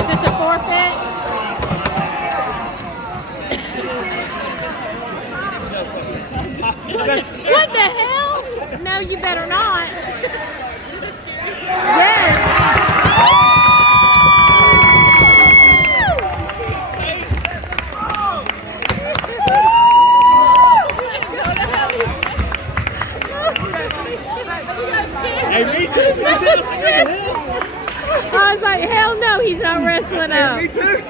Is this a forfeit? What the hell? No, you better not. Yes. Hey, me too. I was like, hell no, he's not wrestling up. Me too.